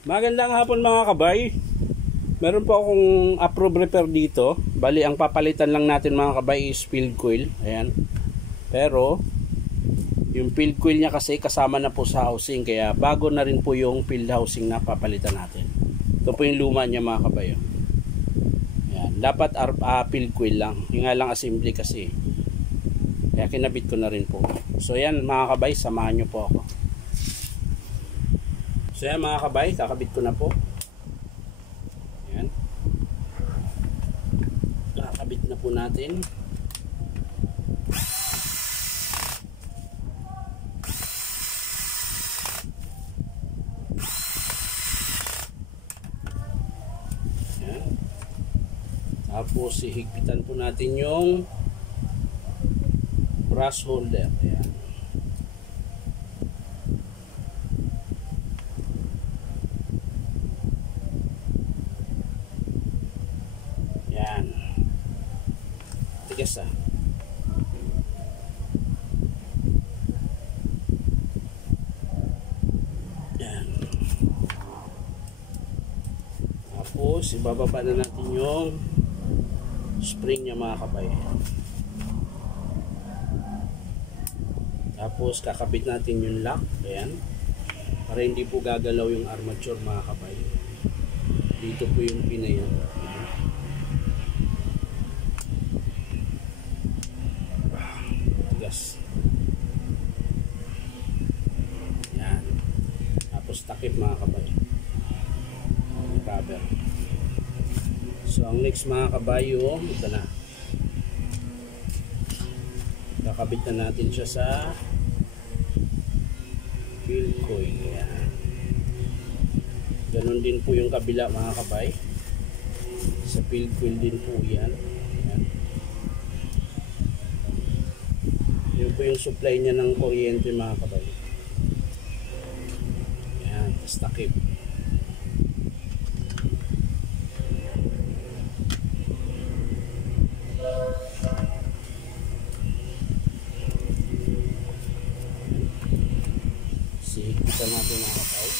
Magandang hapon mga kabay. Meron po akong approve repair dito. Bali ang papalitan lang natin mga kabay is field coil. Ayan. Pero yung field coil niya kasi kasama na po sa housing, kaya bago na rin po yung field housing na papalitan natin. Ito po yung luma niya mga kabay. Ayan. Dapat field coil lang. Yung nga lang assembly kasi. Kaya kinabit ko na rin po. So yan mga kabay, samahan nyo po ako. So yan mga kabay, kakabit ko na po. Ayan. Kakabit na po natin. Ayan. Tapos hihigpitan po natin yung brush holder. Ayan. Yan. Tigas ah. Yan. Tapos ibababa na natin yung spring niya mga kabay. Tapos kakabit natin yung lock. Ayan. Para hindi po gagalaw yung armature mga kabay. Dito po yung pinay. Yan. Tapos takip mga kabay. Cover. So ang next mga kabayo, ito na. Kakabit na natin siya sa field coil. Yan. Ganon din po yung kabila mga kabay. Sa field coil din po yan. Yan. Yun po yung supply niya ng kuryente mga kabay. Yan, tapos takip. Sihigpitan natin mga kabay.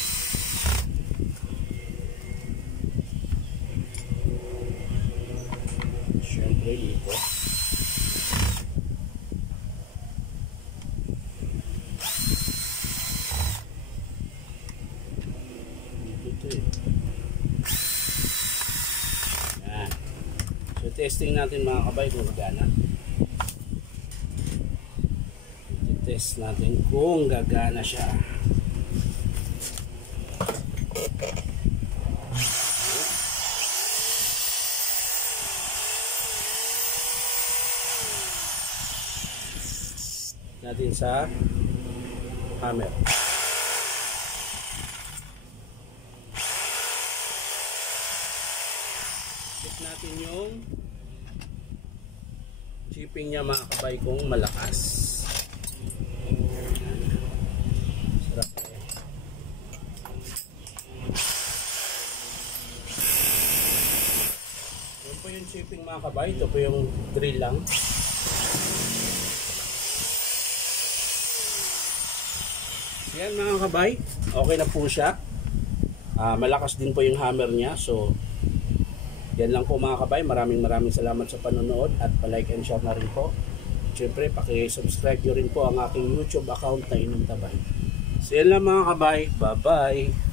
Siyempre dito. Yan. So testing natin mga kabay kung gagana. Test natin kung gagana siya. Natin sa hammer. Check natin yung shipping niya mga kabay kung malakas. Sarap na yan. Ito po yung shipping mga kabay. Ito po yung drill lang. Yan mga kabay, okay na po siya. Malakas din po yung hammer niya. So yan lang po mga kabay. Maraming salamat sa panonood. At pa-like and share na rin po. Siyempre paki-subscribe nyo rin po ang aking YouTube account na Inom Tabay. So yan lang mga kabay. Bye bye.